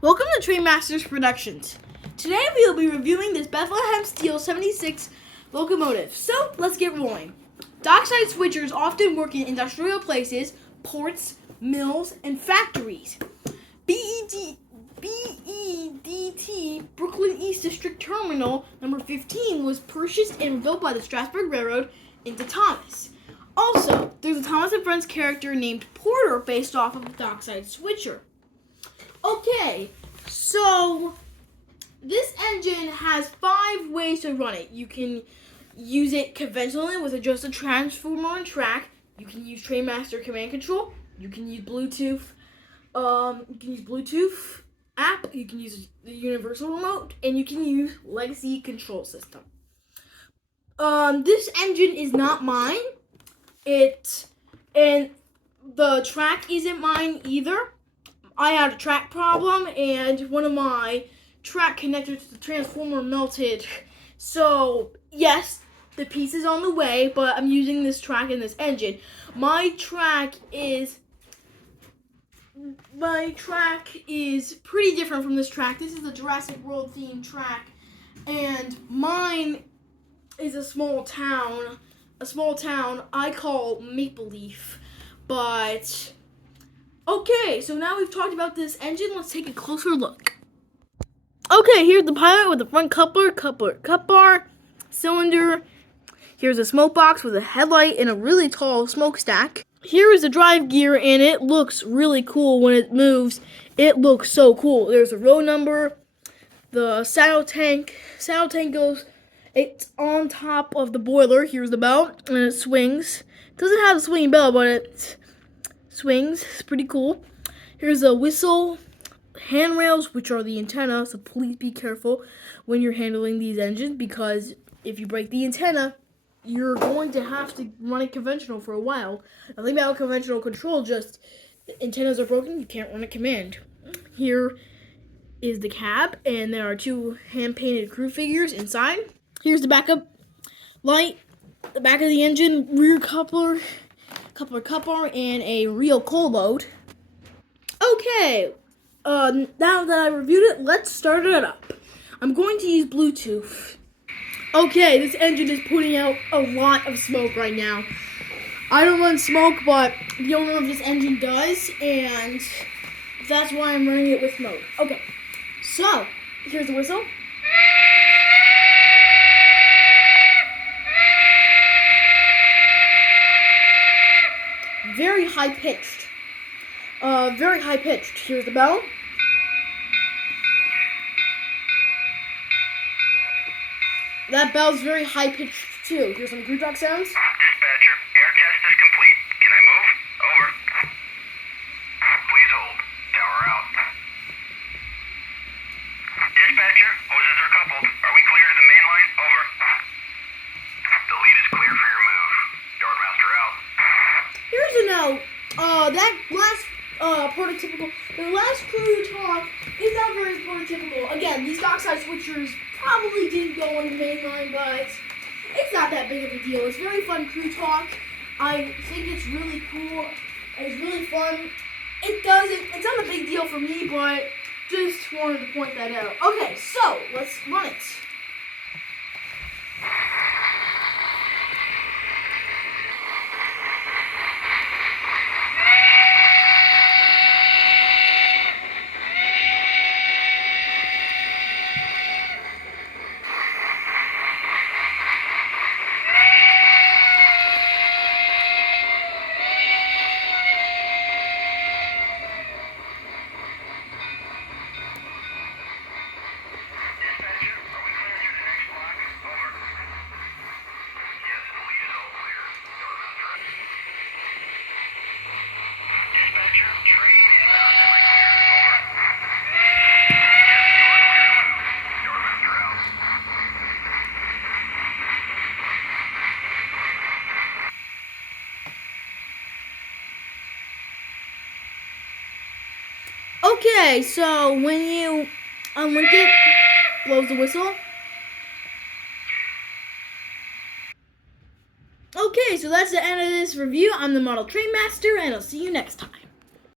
Welcome to Train Masters Productions. Today we will be reviewing this Bethlehem Steel 76 locomotive. So let's get rolling. Dockside switchers often work in industrial places, ports, mills, and factories. BEDT Brooklyn East District Terminal number 15 was purchased and built by the Strasburg Railroad into Thomas. Also, there's a Thomas and Friends character named Porter based off of the Dockside switcher. Okay, so this engine has 5 ways to run it. You can use it conventionally with just a transformer and track. You can use Trainmaster command control. You can use Bluetooth. App. You can use the universal remote, and you can use legacy control system. This engine is not mine. And the track isn't mine either. I had a track problem, and one of my track connectors to the transformer melted. So, yes, the piece is on the way, but I'm using this track in this engine. My track is pretty different from this track. This is a Jurassic World themed track, and mine is a small town I call Maple Leaf, but okay, so now we've talked about this engine, let's take a closer look. Okay, here's the pilot with the front coupler, cup bar, cylinder. Here's a smoke box with a headlight and a really tall smokestack. Here is the drive gear, and it looks really cool when it moves. It looks so cool. There's a row number. The saddle tank goes, it's on top of the boiler. Here's the belt, and it swings. It doesn't have a swinging bell, but it swings. It's pretty cool. Here's a whistle, handrails, which are the antenna, so please be careful when you're handling these engines, because if you break the antenna, you're going to have to run it conventional for a while. The thing about conventional control, just the antennas are broken, you can't run a command. Here is the cab, and there are 2 hand-painted crew figures inside. Here's the backup light, the back of the engine, rear coupler, and a real coal load. Okay, now that I reviewed it, let's start it up. I'm going to use Bluetooth. Okay, this engine is putting out a lot of smoke right now. I don't run smoke, but the owner of this engine does, and that's why I'm running it with mode. Okay, so here's the whistle. Very high pitched. Here's the bell. That bell's very high pitched too. Here's some crew talk sounds. Dispatcher, air test is complete. Can I move? Over. Please hold. Tower out. Dispatcher, hoses are coupled. Are we clear to the main line? Over. The lead is clear for your move. Yardmaster out. Here's a note. The last crew talk is not very prototypical. Again, these dockside switchers probably didn't go on the main line, but it's not that big of a deal. It's very fun crew talk. I think it's really cool. It's really fun. It's not a big deal for me, but just wanted to point that out. Okay, so let's run it. Okay, so when you unlink it, blows the whistle. Okay, so that's the end of this review. I'm the Model Train Master, and I'll see you next time.